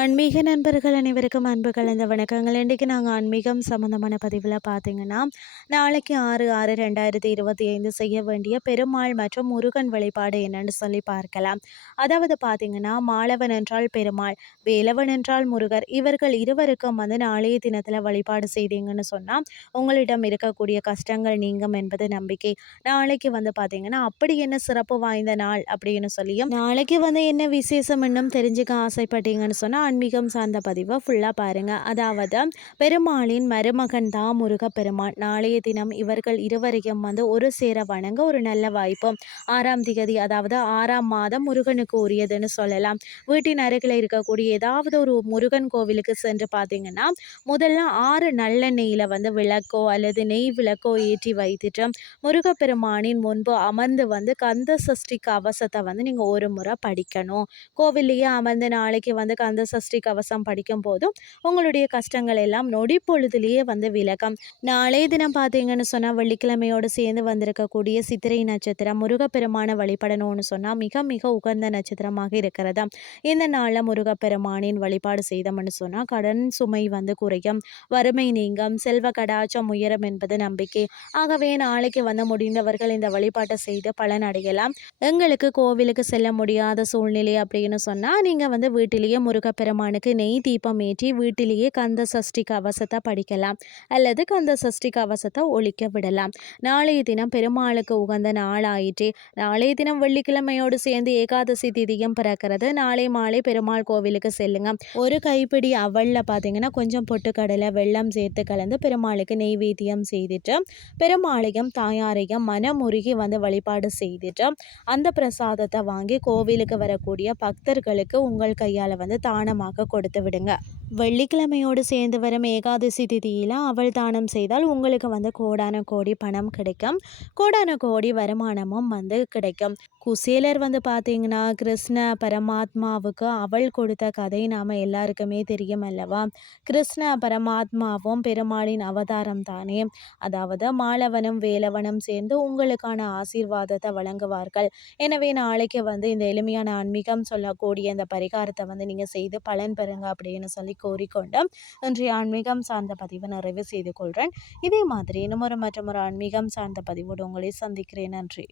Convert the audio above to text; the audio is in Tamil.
ஆன்மீக நண்பர்கள் அனைவருக்கும் அன்பு கலந்த வணக்கங்கள். இன்றைக்கு நாங்கள் ஆன்மீகம் சம்மந்தமான பதிவில் பார்த்தீங்கன்னா நாளைக்கு ஆறு ஆறு ரெண்டாயிரத்தி இருபத்தி ஐந்து செய்ய வேண்டிய பெருமாள் மற்றும் முருகன் வழிபாடு என்னன்னு சொல்லி பார்க்கலாம். அதாவது பார்த்தீங்கன்னா மாலவன் என்றால் பெருமாள் வேலவன் என்றால் முருகர். இவர்கள் இருவருக்கும் வந்து நாளைய தினத்தில் வழிபாடு செய்தீங்கன்னு சொன்னால் உங்களிடம் இருக்கக்கூடிய கஷ்டங்கள் நீங்கும் என்பது நம்பிக்கை. நாளைக்கு வந்து பார்த்தீங்கன்னா அப்படி என்ன சிறப்பு வாய்ந்த நாள் அப்படின்னு சொல்லியும் நாளைக்கு வந்து என்ன விசேஷம் இன்னும் தெரிஞ்சுக்க ஆசைப்பட்டீங்கன்னு சொன்னால் ஆன்மீகம் சார்ந்த பதிவை ஃபுல்லாக பாருங்கள் அதாவது பெருமாளின் மருமகன் தான் முருகப்பெருமான். நாளைய தினம் இவர்கள் இருவரையும் வந்து ஒரு சேர வணங்க ஒரு நல்ல வாய்ப்பு. ஆறாம் திகதி அதாவது ஆறாம் மாதம் முருகனுக்கு உரியதுன்னு சொல்லலாம். வீட்டின் அருகில் இருக்கக்கூடிய ஏதாவது ஒரு முருகன் கோவிலுக்கு சென்று பார்த்தீங்கன்னா முதல்ல ஆறு நல்லெண்ணெயில் வந்து விளக்கோ அல்லது நெய் விளக்கோ ஏற்றி வைத்துட்டு முருகப்பெருமானின் முன்பு அமர்ந்து வந்து கந்த சஷ்டி கவசத்தை வந்து நீங்கள் ஒரு முறை படிக்கணும். கோவில்லையே அமர்ந்து நாளைக்கு வந்து கந்த சஷ்டி கவசம் படிக்கும் போதும் உங்களுடைய கஷ்டங்கள் எல்லாம் நொடி பொழுதுலேயே வந்து விலகம். நாளைய தினம் பார்த்தீங்கன்னு சொன்னால் வெள்ளிக்கிழமையோடு சேர்ந்து வந்திருக்கக்கூடிய சித்திரை நட்சத்திரம் முருகப்பெருமான வழிபடணும்னு சொன்னால் மிக மிக உகந்த நட்சத்திரமாக இருக்கிறது. இந்த நாளில் முருகப்பெருமானின் வழிபாடு செய்தோம்னு சொன்னால் கடன் சுமை வந்து குறையும் வறுமை நீங்கும் செல்வ கடாச்சம் உயரம் என்பது நம்பிக்கை. ஆகவே நாளைக்கு வந்து முடிந்தவர்கள் இந்த வழிபாட்டை செய்து பலன் அடையலாம். எங்களுக்கு கோவிலுக்கு செல்ல முடியாத சூழ்நிலை அப்படின்னு சொன்னால் நீங்கள் வந்து வீட்டிலேயே முருக பெருமானுக்கு நெய் தீபம் ஏற்றி வீட்டிலேயே கந்த சஷ்டி கவசத்தை படிக்கலாம் அல்லது கந்த சஷ்டி கவசத்தை ஒழிக்க விடலாம். நாளைய தினம் பெருமாளுக்கு உகந்த நாளாயிற்று. நாளைய தினம் வெள்ளிக்கிழமையோடு சேர்ந்து ஏகாதசி திதியும் பிறக்கிறது. நாளை மாலை பெருமாள் கோவிலுக்கு செல்லுங்க. ஒரு கைப்பிடி அவளில் பார்த்தீங்கன்னா கொஞ்சம் பொட்டுக்கடலை வெள்ளம் சேர்த்து கலந்து பெருமாளுக்கு நெய்வேத்தியம் செய்துட்டு பெருமாளையும் தாயாரையும் மனமுருகி வந்து வழிபாடு செய்துட்டு அந்த பிரசாதத்தை வாங்கி கோவிலுக்கு வரக்கூடிய பக்தர்களுக்கு உங்கள் கையால் வந்து தானமாக கொடுத்து விடுங்க. வெள்ளிக்கிழமையோடு சேர்ந்து வரும் ஏகாதசி திதியில் அவள் தானம் செய்தால் உங்களுக்கு வந்து கோடான கோடி பணம் கிடைக்கும். கோடான கோடி வருமானமும் வந்து கிடைக்கும். குசேலர் வந்து பார்த்தீங்கன்னா கிருஷ்ண பரமாத்மாவுக்கு அவள் கொடுத்த கதை நாம் எல்லாருக்குமே தெரியும் அல்லவா? கிருஷ்ண பரமாத்மாவும் பெருமாளின் அவதாரம் தானே. அதாவது மாலவனும் வேலவனும் சேர்ந்து உங்களுக்கான ஆசீர்வாதத்தை வழங்குவார்கள். எனவே நாளைக்கு வந்து இந்த எளிமையான ஆன்மீகம் சொல்லக்கூடிய இந்த பரிகாரத்தை வந்து நீங்கள் செய்து பலன் பெறுங்க அப்படின்னு சொல்லி கோரிக்கொண்டு இன்றைய ஆன்மீகம் சார்ந்த பதிவை நிறைவு செய்து கொள்கிறேன் இதே மாதிரி இன்னும் ஒரு மற்றும் ஒரு ஆன்மீகம் சார்ந்த பதிவோடு உங்களை சந்திக்கிறேன். நன்றி.